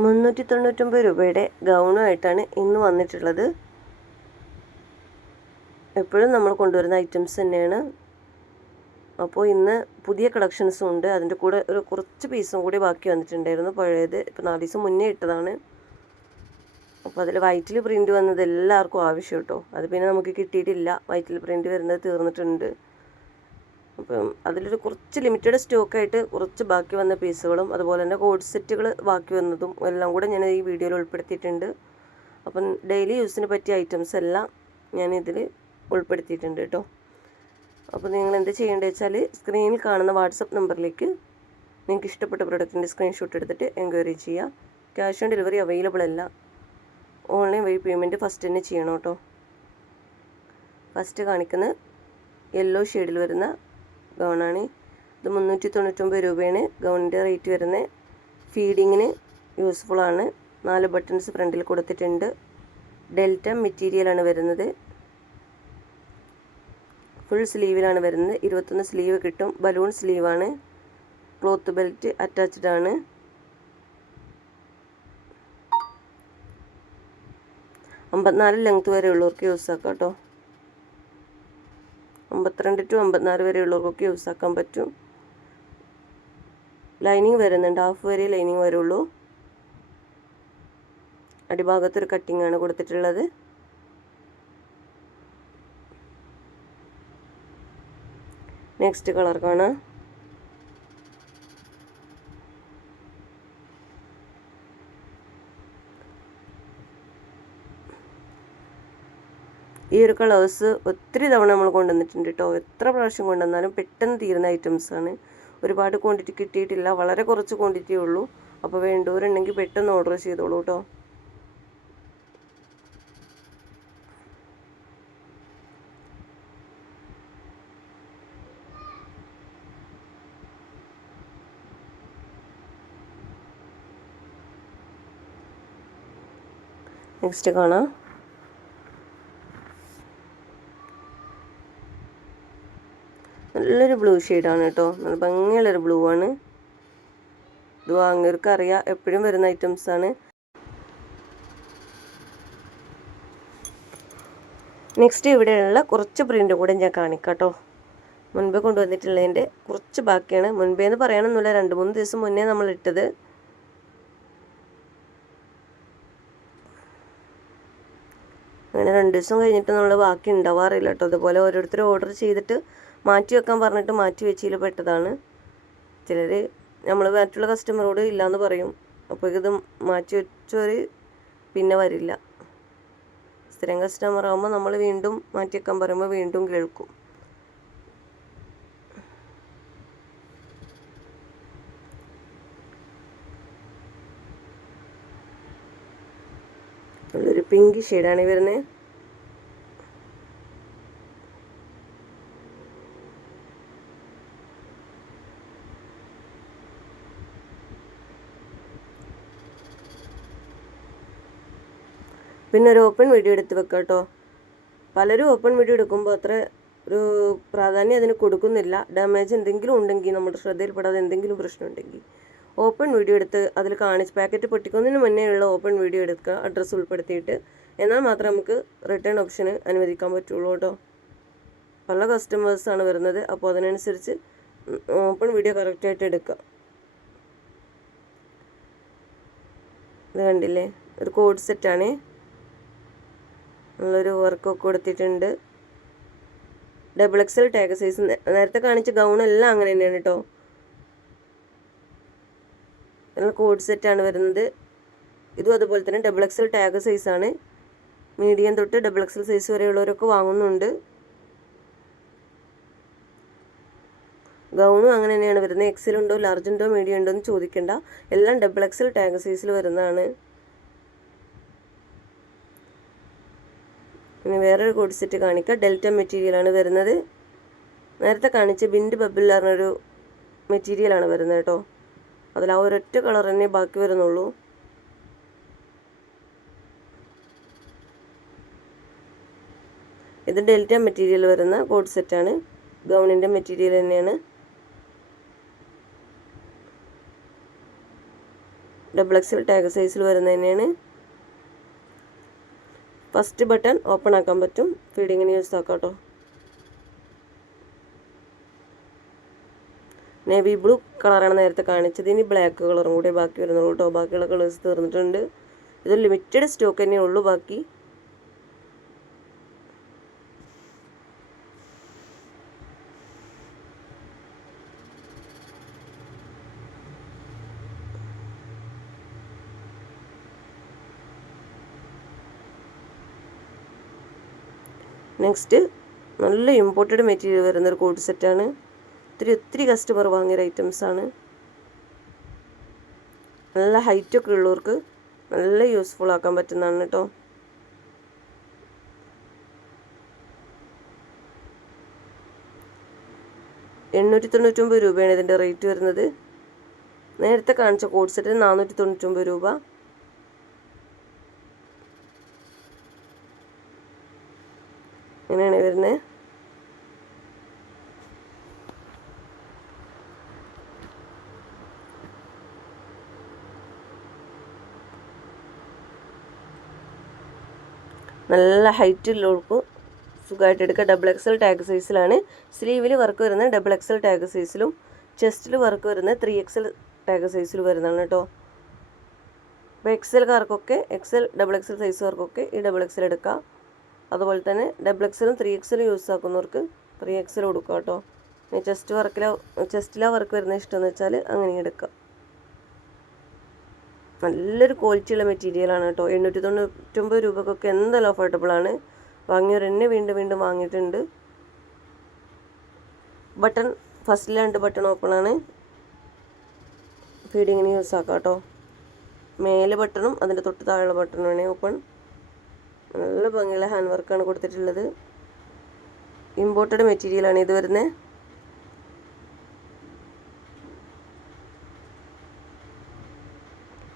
മുന്നൂറ്റി തൊണ്ണൂറ്റൊമ്പത് രൂപയുടെ ഗൗണുമായിട്ടാണ് ഇന്ന് വന്നിട്ടുള്ളത്. എപ്പോഴും നമ്മൾ കൊണ്ടുവരുന്ന ഐറ്റംസ് തന്നെയാണ്. അപ്പോൾ ഇന്ന് പുതിയ കളക്ഷൻസും ഉണ്ട്. അതിന്റെ കൂടെ ഒരു കുറച്ച് പീസും കൂടി ബാക്കി വന്നിട്ടുണ്ടായിരുന്നു. പഴയത് ഇപ്പോൾ നാല് ദിവസം മുന്നേ ഇട്ടതാണ്. അപ്പോൾ അതിൽ വൈറ്റിൽ പ്രിന്റ് വന്നത് എല്ലാവർക്കും ആവശ്യം കേട്ടോ. അത് പിന്നെ നമുക്ക് കിട്ടിയിട്ടില്ല. വൈറ്റിൽ പ്രിന്റ് വരുന്നത് തീർന്നിട്ടുണ്ട്. അപ്പം അതിലൊരു കുറച്ച് ലിമിറ്റഡ് സ്റ്റോക്കായിട്ട് കുറച്ച് ബാക്കി വന്ന പീസുകളും അതുപോലെ തന്നെ കോഡ് സെറ്റുകൾ ബാക്കി വന്നതും എല്ലാം കൂടെ ഞാൻ ഈ വീഡിയോയിൽ ഉൾപ്പെടുത്തിയിട്ടുണ്ട്. അപ്പം ഡെയിലി യൂസിന് പറ്റിയ ഐറ്റംസ് എല്ലാം ഞാൻ ഇതിൽ ഉൾപ്പെടുത്തിയിട്ടുണ്ട് കേട്ടോ. അപ്പോൾ നിങ്ങൾ എന്ത് ചെയ്യേണ്ടത് വെച്ചാൽ സ്ക്രീനിൽ കാണുന്ന വാട്സപ്പ് നമ്പറിലേക്ക് നിങ്ങൾക്ക് ഇഷ്ടപ്പെട്ട പ്രൊഡക്റ്റിന്റെ സ്ക്രീൻഷോട്ട് എടുത്തിട്ട് എൻക്വയറി ചെയ്യുക. ക്യാഷ് ഓൺ ഡെലിവറി അവൈലബിൾ അല്ല. ഓൺലൈൻ വഴി പേയ്മെന്റ് ഫസ്റ്റ് തന്നെ ചെയ്യണം കേട്ടോ. ഫസ്റ്റ് കാണിക്കുന്ന യെല്ലോ ഷെയ്ഡിൽ വരുന്ന ഗൗണാണ്. ഇത് മുന്നൂറ്റി തൊണ്ണൂറ്റൊമ്പത് രൂപയാണ്. ഗൗണിന്റെ റേറ്റ് വരുന്നത് ഫീഡിങ്ങിന് യൂസ്ഫുൾ ആണ് നാല് ബട്ടൺസ് ഫ്രണ്ടിൽ കൊടുത്തിട്ടുണ്ട്. ഡെൽറ്റ മെറ്റീരിയലാണ് വരുന്നത്. ഫുൾ സ്ലീവിലാണ് വരുന്നത്. ഇരുപത്തൊന്ന് സ്ലീവ് കിട്ടും. ബലൂൺ സ്ലീവാണ്. ക്ലോത്ത് ബെൽറ്റ് അറ്റാച്ച്ഡ് ആണ്. അമ്പത്തിനാല് ലെങ്ത് വരെ ഉള്ളവർക്ക് യൂസ് ആക്കാം കേട്ടോ. അമ്പത്തിരണ്ട് ടു അമ്പത്തിനാല് വരെയുള്ളവർക്കൊക്കെ യൂസ് ആക്കാൻ പറ്റും. ലൈനിങ് വരുന്നുണ്ട്. ഹാഫ് വരെ ലൈനിങ് വരുള്ളൂ. അടിഭാഗത്തൊരു കട്ടിംഗ് ആണ് കൊടുത്തിട്ടുള്ളത്. നെക്സ്റ്റ് കളർ കാണാം. ഈ ഒരു കളേഴ്സ് ഒത്തിരി തവണ നമ്മൾ കൊണ്ടുവന്നിട്ടുണ്ട് കേട്ടോ എത്ര പ്രാവശ്യം കൊണ്ടുവന്നാലും പെട്ടെന്ന് തീരുന്ന ഐറ്റംസ് ആണ്. ഒരുപാട് ക്വാണ്ടിറ്റി കിട്ടിയിട്ടില്ല. വളരെ കുറച്ച് ക്വാണ്ടിറ്റി ഉള്ളൂ. അപ്പോൾ വേണ്ടവരുണ്ടെങ്കിൽ പെട്ടെന്ന് ഓർഡർ ചെയ്തോളൂ കേട്ടോ നെക്സ്റ്റ് കാണാം. നല്ലൊരു ബ്ലൂ ഷെയ്ഡാണ് കേട്ടോ. നല്ല ഭംഗിയുള്ളൊരു ബ്ലൂ ആണ്. ഇത് വാങ്ങിയവർക്ക് അറിയാം എപ്പോഴും വരുന്ന ഐറ്റംസ് ആണ്. നെക്സ്റ്റ് ഇവിടെയുള്ള കുറച്ച് പ്രിന്റ് കൂടെ ഞാൻ കാണിക്കാം കേട്ടോ മുൻപ് കൊണ്ടുവന്നിട്ടുള്ളതിന്റെ കുറച്ച് ബാക്കിയാണ്. മുൻപേ എന്ന് പറയണമെന്നില്ല രണ്ട് മൂന്ന് ദിവസം മുന്നേ നമ്മൾ ഇട്ടത്. അങ്ങനെ രണ്ട് ദിവസം കഴിഞ്ഞിട്ട് നമ്മൾ ബാക്കി ഉണ്ടാവാറില്ല കേട്ടോ. അതുപോലെ ഓരോരുത്തർ ഓർഡർ ചെയ്തിട്ട് മാറ്റി വെക്കാൻ പറഞ്ഞിട്ട് മാറ്റി വെച്ചതിൽ പെട്ടതാണ്. ചിലർ നമ്മൾ മറ്റുള്ള കസ്റ്റമറോട് ഇല്ലയെന്ന് പറയും. അപ്പോൾ ഇത് മാറ്റി വെച്ചവർ പിന്നെ വരില്ല. സ്ഥിരം കസ്റ്റമർ ആകുമ്പോൾ നമ്മൾ വീണ്ടും മാറ്റി വെക്കാൻ പറയുമ്പോൾ വീണ്ടും കേൾക്കും. ഒരു പിങ്ക് ഷെയ്ഡാണ് വരുന്നത് പിന്നെ ഒരു ഓപ്പൺ വീഡിയോ എടുത്ത് വെക്കാം കേട്ടോ. പലരും ഓപ്പൺ വീഡിയോ എടുക്കുമ്പോൾ അത്ര ഒരു പ്രാധാന്യം അതിന് കൊടുക്കുന്നില്ല. ഡാമേജ് എന്തെങ്കിലും ഉണ്ടെങ്കിൽ നമ്മുടെ ശ്രദ്ധയിൽപ്പെടാതെ എന്തെങ്കിലും പ്രശ്നം ഉണ്ടെങ്കിൽ ഓപ്പൺ വീഡിയോ എടുത്ത് അതിൽ കാണിച്ച് പാക്കറ്റ് പൊട്ടിക്കുന്നതിന് മുന്നേയുള്ള ഓപ്പൺ വീഡിയോ എടുക്കുക അഡ്രസ്സ് ഉൾപ്പെടുത്തിയിട്ട്. എന്നാൽ മാത്രം നമുക്ക് റിട്ടേൺ ഓപ്ഷന് അനുവദിക്കാൻ പറ്റുള്ളൂ കേട്ടോ. പല കസ്റ്റമേഴ്സാണ് വരുന്നത്. അപ്പോൾ അതിനനുസരിച്ച് ഓപ്പൺ വീഡിയോ കറക്റ്റായിട്ട് എടുക്കുക ഇത് കണ്ടില്ലേ? ഒരു കോഡ് സെറ്റാണേ നല്ലൊരു വർക്കൊക്കെ കൊടുത്തിട്ടുണ്ട്. ഡബിൾ എക്സൽ ടാഗ് സൈസ് നേരത്തെ കാണിച്ച ഗൗൺ എല്ലാം അങ്ങനെ തന്നെയാണ് കേട്ടോ നല്ല കോഡ് സെറ്റാണ് വരുന്നത്. ഇതും അതുപോലെ തന്നെ ഡബിൾ എക്സൽ ടാഗ് സൈസാണ് മീഡിയം തൊട്ട് ഡബിൾ എക്സൽ സൈസ് വരെയുള്ളവരൊക്കെ വാങ്ങുന്നുണ്ട്. ഗൗണും അങ്ങനെ തന്നെയാണ് വരുന്നത്. എക്സൽ ഉണ്ടോ ലാർജ് ഉണ്ടോ മീഡിയം ഉണ്ടോ എന്ന് ചോദിക്കേണ്ട. എല്ലാം ഡബിൾ എക്സൽ ടാഗ് സൈസിൽ വരുന്നതാണ്. ഇനി വേറൊരു കോഡ് സെറ്റ് കാണിക്കാം. ഡെൽറ്റ മെറ്റീരിയലാണ് വരുന്നത്. നേരത്തെ കാണിച്ച ബിൻഡ് ബബിൾ പറഞ്ഞൊരു മെറ്റീരിയലാണ് വരുന്നത് കേട്ടോ. അതിൽ ആ ഒരൊറ്റ കളർ തന്നെ ബാക്കി വരുന്നുള്ളൂ. ഇത് ഡെൽറ്റ മെറ്റീരിയൽ വരുന്ന കോഡ് സെറ്റാണ് ഗൗണിന്റെ മെറ്റീരിയൽ തന്നെയാണ്. ഡബിൾ എക്സൽ ടാഗ് സൈസിൽ വരുന്നത് തന്നെയാണ്. ഫസ്റ്റ് ബട്ടൺ ഓപ്പൺ ആക്കാൻ പറ്റും. ഫീഡിങ്ങിന് യൂസ് ആക്കാം കേട്ടോ നേവി ബ്ലൂ കളറാണ് നേരത്തെ കാണിച്ചത്. ഇനി ബ്ലാക്ക് കളറും കൂടി ബാക്കി വരുന്നുള്ളൂ കേട്ടോ ബാക്കിയുള്ള കളേഴ്സ് തീർന്നിട്ടുണ്ട്. ഇത് ലിമിറ്റഡ് സ്റ്റോക്ക് തന്നെ ഉള്ളൂ. ബാക്കി നെക്സ്റ്റ് നല്ല ഇമ്പോർട്ടഡ് മെറ്റീരിയൽ വരുന്നൊരു കോഡ് സെറ്റാണ് ഒത്തിരി ഒത്തിരി കസ്റ്റമർ വാങ്ങിയ ഐറ്റംസ് ആണ്. നല്ല ഹൈറ്റൊക്കെ ഉള്ളവർക്ക് നല്ല യൂസ്ഫുൾ ആക്കാൻ പറ്റുന്നതാണ് കേട്ടോ. എണ്ണൂറ്റി തൊണ്ണൂറ്റൊമ്പത് രൂപയാണ് ഇതിന്റെ റേറ്റ് വരുന്നത്. നേരത്തെ കാണിച്ച കോഡ് സെറ്റ് നാനൂറ്റി തൊണ്ണൂറ്റൊമ്പത് രൂപ. ഇങ്ങനെയാണ് വരുന്നത് നല്ല ഹൈറ്റുള്ളവർക്ക് സുഖമായിട്ട് എടുക്കുക ഡബിൾ എക്സൽ ടാഗ് സൈസിലാണ് സ്ലീവിൽ വർക്ക് വരുന്നത് ഡബിൾ എക്സൽ ടാഗ് സൈസിലും ചെസ്റ്റിൽ വർക്ക് വരുന്നത് ത്രീ എക്സൽ ടാഗ് സൈസിൽ വരുന്നതാണ് കേട്ടോ. അപ്പോൾ എക്സൽക്കാർക്കൊക്കെ എക്സൽ ഡബിൾ എക്സൽ സൈസുകാർക്കൊക്കെ ഈ ഡബിൾ എക്സൽ എടുക്കാം. അതുപോലെ തന്നെ ഡബിൾ എക്സലും ത്രീ എക്സലും യൂസ് ആക്കുന്നവർക്ക് ത്രീ എക്സൽ കൊടുക്കാം കേട്ടോ. ചെസ്റ്റ് വർക്കിലോ ചെസ്റ്റിലാ വർക്ക് വരുന്ന ഇഷ്ടമെന്ന് വെച്ചാൽ അങ്ങനെ എടുക്കാം. നല്ലൊരു ക്വാളിറ്റിയുള്ള മെറ്റീരിയലാണ് കേട്ടോ. എണ്ണൂറ്റി തൊണ്ണൂറ്റൊമ്പത് രൂപക്കൊക്കെ എന്തായാലും അഫോർഡബിൾ ആണ്. വാങ്ങിയവർ എന്നെ വീണ്ടും വീണ്ടും വാങ്ങിയിട്ടുണ്ട്. ബട്ടൺ ഫസ്റ്റിൽ രണ്ട് ബട്ടൺ ഓപ്പൺ ആണ്. ഫീഡിങ്ങിന് യൂസ് ആക്കാം കേട്ടോ. മേലെ ബട്ടണും അതിന്റെ തൊട്ട് താഴെയുള്ള ബട്ടണുമാണ് ഓപ്പൺ നല്ല ഭംഗിയുള്ള ഹാൻഡ് വർക്കാണ് കൊടുത്തിട്ടുള്ളത്. ഇമ്പോർട്ടഡ് മെറ്റീരിയലാണ് ഇത് വരുന്നത്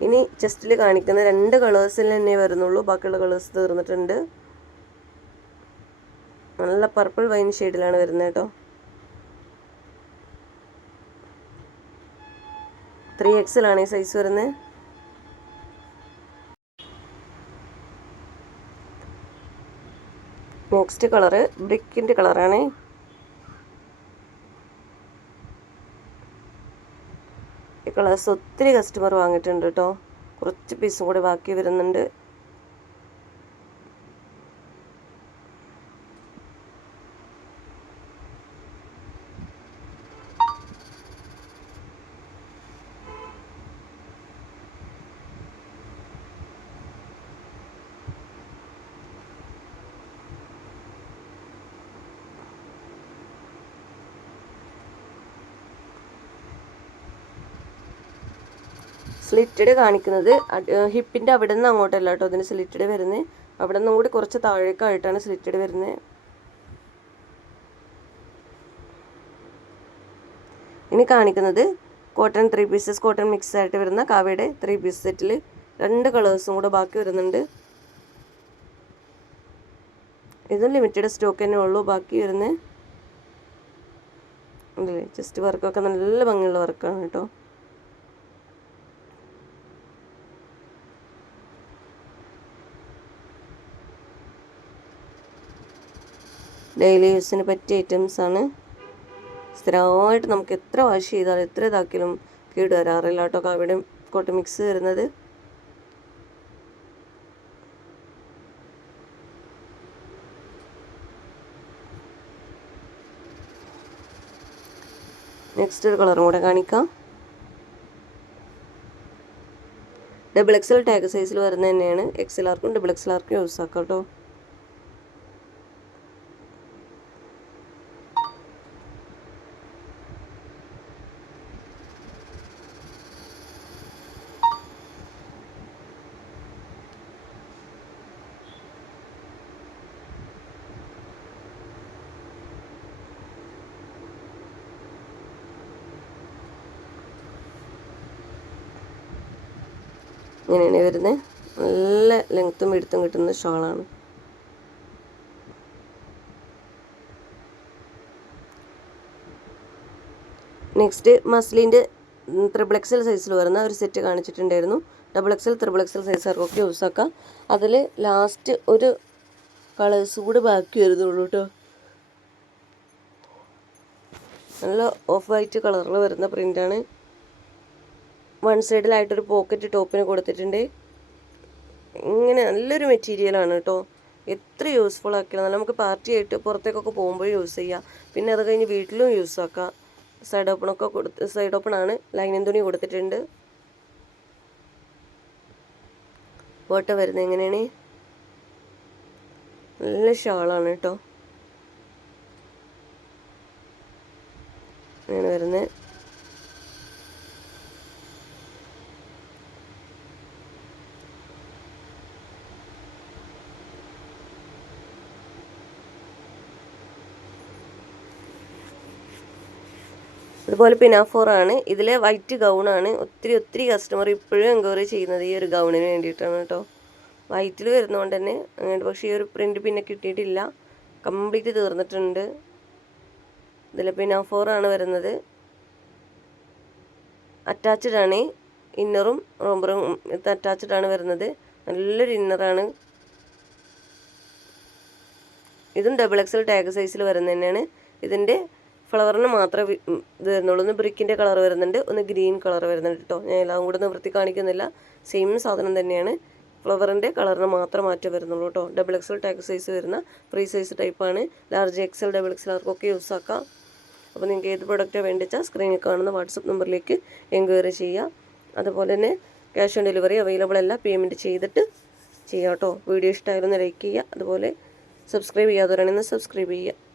ഇനി ചെസ്റ്റിൽ കാണിക്കുന്ന രണ്ട് കളേഴ്സിൽ തന്നെ വരുന്നുള്ളൂ. ബാക്കിയുള്ള കളേഴ്സ് തീർന്നിട്ടുണ്ട്. നല്ല പർപ്പിൾ വൈൻ ഷെയ്ഡിലാണ് വരുന്നത് കേട്ടോ ത്രീ എക്സിലാണ് ഈ സൈസ് വരുന്നത് നെക്സ്റ്റ് കളറ് ബ്രിക്കിന്റെ കളറാണ്. ഈ കളേഴ്സ് ഒത്തിരി കസ്റ്റമർ വാങ്ങിയിട്ടുണ്ട് കേട്ടോ കുറച്ച് പീസും കൂടി ബാക്കി വരുന്നുണ്ട്. സ്ലിറ്റഡ് കാണിക്കുന്നത്. ഹിപ്പിന്റെ അവിടെ നിന്ന് അങ്ങോട്ടല്ല കേട്ടോ അതിന് സ്ലിറ്റഡ് വരുന്നത്. അവിടെ നിന്നും കൂടി കുറച്ച് താഴേക്കായിട്ടാണ് സ്ലിറ്റഡ് വരുന്നത്. ഇനി കാണിക്കുന്നത് cotton three pieces cotton mix ആയിട്ട് വരുന്ന കാവയുടെ ത്രീ പീസ് സെറ്റിൽ രണ്ട് കളേഴ്സും കൂടെ ബാക്കി വരുന്നുണ്ട്. ഇതും ലിമിറ്റഡ് സ്റ്റോക്ക് തന്നെ ഉള്ളൂ. ബാക്കി വരുന്നത്. ജസ്റ്റ് വർക്കൊക്കെ നല്ല ഭംഗിയുള്ള വർക്കാണ് കേട്ടോ. ഡെയിലി യൂസിന് പറ്റിയ ഐറ്റംസ് ആണ്. സ്ഥിരമായിട്ട് നമുക്ക് എത്ര വാഷ് ചെയ്താലും എത്ര ഇതാക്കിയാലും കേട് വരാറില്ല കേട്ടോ. കാവിടെ കോട്ട് മിക്സ് വരുന്നത്. നെക്സ്റ്റ് ഒരു കളറും കൂടെ കാണിക്കാം. ഡബിൾ എക്സൽ ടാഗ് സൈസിൽ വരുന്നത് തന്നെയാണ്. എക്സൽ ആർക്കും ഡബിൾ എക്സൽ ആർക്കും യൂസ് ആക്കാം കേട്ടോ. ഇങ്ങനെയാണ് വരുന്നത് നല്ല ലെങ്ത്തും എടുത്തും കിട്ടുന്ന ഷോളാണ്. നെക്സ്റ്റ് മസ്ലിന്റെ ത്രിബിൾ എക്സൽ സൈസിൽ വരുന്ന ഒരു സെറ്റ് കാണിച്ചിട്ടുണ്ടായിരുന്നു. ഡബിൾ എക്സൽ ത്രിബിൾ എക്സൽ സൈസുകാർക്കൊക്കെ യൂസ് ആക്കാം. അതിൽ ലാസ്റ്റ് ഒരു കളേഴ്സ് കൂടി ബാക്കി വരുന്നുള്ളൂ കേട്ടോ നല്ല ഓഫ് വൈറ്റ് കളറിൽ വരുന്ന പ്രിന്റാണ് വൺ സൈഡിലായിട്ടൊരു പോക്കറ്റ് ടോപ്പിന് കൊടുത്തിട്ടുണ്ട്. ഇങ്ങനെ നല്ലൊരു മെറ്റീരിയലാണ് കേട്ടോ എത്ര യൂസ്ഫുൾ ആക്കിയാൽ നമുക്ക് പാർട്ടി ആയിട്ട് പുറത്തേക്കൊക്കെ പോകുമ്പോഴും യൂസ് ചെയ്യാം. പിന്നെ അത് കഴിഞ്ഞ് വീട്ടിലും യൂസ് ആക്കാം. സൈഡ് ഓപ്പണൊക്കെ കൊടുത്ത് സൈഡ് ഓപ്പണാണ് ലൈനിങ് തുണി കൊടുത്തിട്ടുണ്ട്. ബോട്ടം വരുന്നത് എങ്ങനെയാണ്? നല്ല ഷാളാണ് കേട്ടോ അങ്ങനെ വരുന്നത്. അതുപോലെ പിനാഫോറാണ് ഇതിലെ വൈറ്റ് ഗൗൺ ആണ്. ഒത്തിരി ഒത്തിരി കസ്റ്റമർ ഇപ്പോഴും എൻക്വയറി ചെയ്യുന്നത് ഈ ഒരു ഗൗണിന് വേണ്ടിയിട്ടാണ് കേട്ടോ വൈറ്റിൽ വരുന്നതുകൊണ്ട് തന്നെ അങ്ങനെ പക്ഷേ ഈ ഒരു പ്രിന്റ് പിന്നെ കിട്ടിയിട്ടില്ല. കംപ്ലീറ്റ് തീർന്നിട്ടുണ്ട്. ഇതിൽ പിനാഫോറാണ് വരുന്നത്. അറ്റാച്ച്ഡ് ആണ്. ഇന്നറും റോംബറും ഇത് അറ്റാച്ച്ഡ് ആണ് വരുന്നത്. നല്ലൊരു ഇന്നറാണ് ഇതും ഡബിൾ എക്സൽ ടാഗ് സൈസിൽ വരുന്നത് തന്നെയാണ്. ഇതിന്റെ ഫ്ലവറിന് മാത്രമേ ഇത് വരുന്നുള്ളൂ. ഒന്ന് ബ്രിക്കിന്റെ കളർ വരുന്നുണ്ട്. ഒന്ന് ഗ്രീൻ കളർ വരുന്നുണ്ട് കേട്ടോ ഞാൻ എല്ലാം കൂടെ നിവൃത്തി കാണിക്കുന്നില്ല സെയിം സാധനം തന്നെയാണ്. ഫ്ലവറിന്റെ കളറിന് മാത്രം മാറ്റം വരുന്നുള്ളൂ കേട്ടോ ഡബിൾ എക്സൽ ടാഗ് സൈസ് വരുന്ന ഫ്രീ സൈസ് ടൈപ്പാണ് ലാർജ് എക്സൽ ഡബിൾ എക്സൽ ആർക്കൊക്കെ യൂസ് ആക്കാം. അപ്പോൾ നിങ്ങൾക്ക് ഏത് പ്രൊഡക്റ്റാണ് വേണ്ടിച്ചാൽ സ്ക്രീനിൽ കാണുന്ന വാട്സപ്പ് നമ്പറിലേക്ക് എൻക്വയറി ചെയ്യുക അതുപോലെ തന്നെ ക്യാഷ് ഓൺ ഡെലിവറി അവൈലബിൾ അല്ല. പേയ്മെന്റ് ചെയ്തിട്ട് ചെയ്യാം കേട്ടോ വീഡിയോ ഇഷ്ടമായാലും ലൈക്ക് ചെയ്യുക അതുപോലെ സബ്സ്ക്രൈബ് ചെയ്യാത്തവരാണെങ്കിൽ സബ്സ്ക്രൈബ് ചെയ്യുക